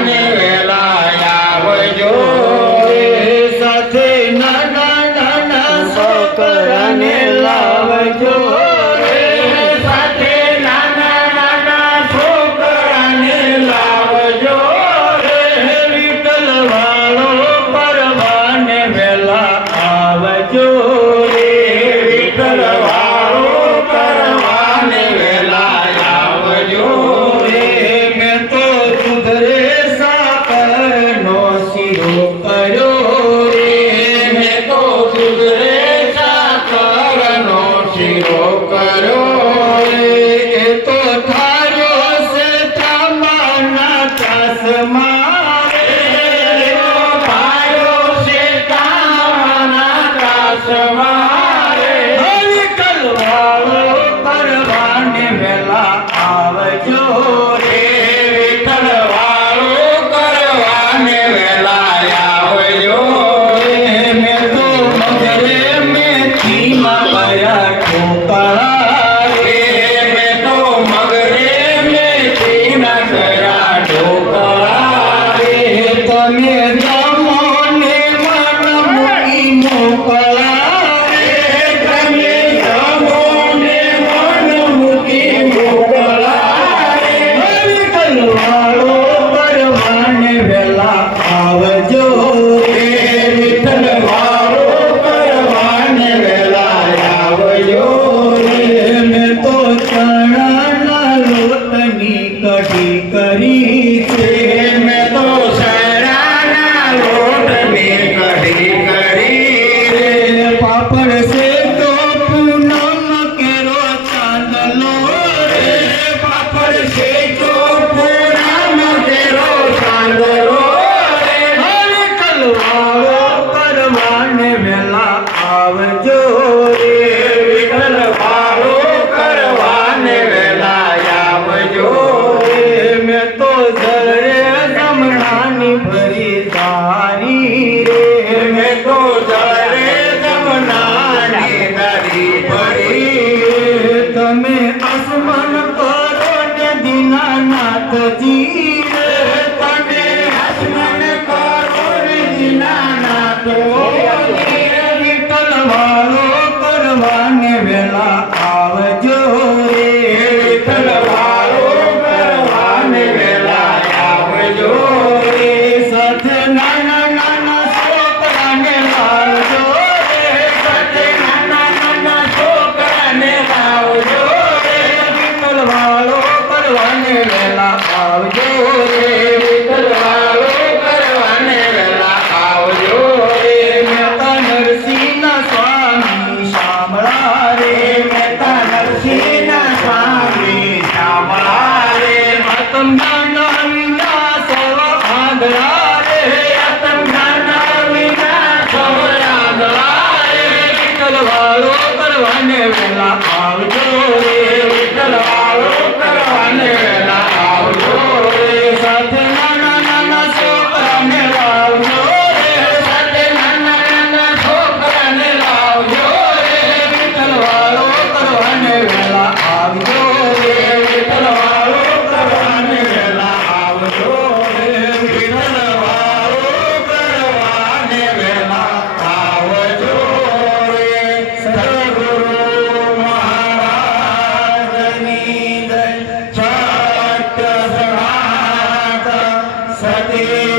કરવાને વેલા આવજો સાથે નાના નાના છોકરાને લાવજો સાથે નાના નાના છોકરાને લાવજો વિઠ્ઠલ વાળો કરવાને વેલા આવજો વિઠ્ઠલ વાળો કરવાને વેલા આવજો મેં તો સુધરે સાકરનો શીરો કર્યો મેં તો સુધરે સાકરનો શીરો કર્યો એ તો થાર્યો છે તાંબાના ત્રાસમાં થાર્યો છે તાંબાના ત્રાસમાં વિઠ્ઠલ વાળો કરવાને વેલા આવજો વિઠ્ઠલ વાળો કરવાને વેલા આવજો મેં તો મગરે મેથીમાં ભર્યા ઢોકળા મેં તો મગરે મેથીના કર્યા ઢોકળા તમે જમો ને મન મૂકી મોકળા તમે જમો ને મન મૂકી મોકળા વિઠ્ઠલ વાળો કરવાને વેલા આવજો વિઠ્ઠલ વાળો કરવાને વેલા આવજો મેં તો ચણાના લોટની કઢી કરી છે મેં તો ચણાના લોટની કઢી કરી પાપડ શેકો પૂનમ કેરો ચાંદલો પાપડ શેકો પૂનમ કેરો ચાંદલો વિઠ્ઠલ વાળો કરવાને વેલા આવજો વિઠ્ઠલ વાળો કરવાને વેલા આવજો મેં તો જરે જમણાની ભરી ધારી મેં તો જરે જમણાની ધરી ભરી તમે આસમાન કરો ને દીનાનાથજી તમે આસમાન કરો ને દીનાનાથજી વિઠ્ઠલ વાળો કરવાને વેલા આવજો વિઠ્ઠલ વાળો કરવાને વેલા આવજો સાથે નાના નાના છોકરાને લાવજો સાથે નાના નાના છોકરાને લાવજો વિઠ્ઠલ વાળો કરવાને વેલા આવજો વિઠ્ઠલ વાળો કરવાને વેલા આવજો મહેતા નરસિંહના સ્વામી શામળા રે મહેતા નરસિંહના સ્વામી શામળા રે આતમ જ્ઞાન વિના સર્વ આંધળા રે આતમ જ્ઞાન વિના સર્વ આંધળા રે વિઠ્ઠલ વાળો કરવાને વેલા આવજો વિઠ્ઠલ વાળો કરવાને વેલા આવજો સાથે નાના નાના છોકરાને લાવજો સાથે નાના નાના છોકરાને લાવજો વિઠ્ઠલ વાળો કરવાને વેલા આવજો વિઠ્ઠલ વાળો કરવાને વેલા આવજો વિઠ્ઠલ વાળો કરવાને વેલા આવજો સદગુરુ મહારાજની જય સત્ય સનાતન સતી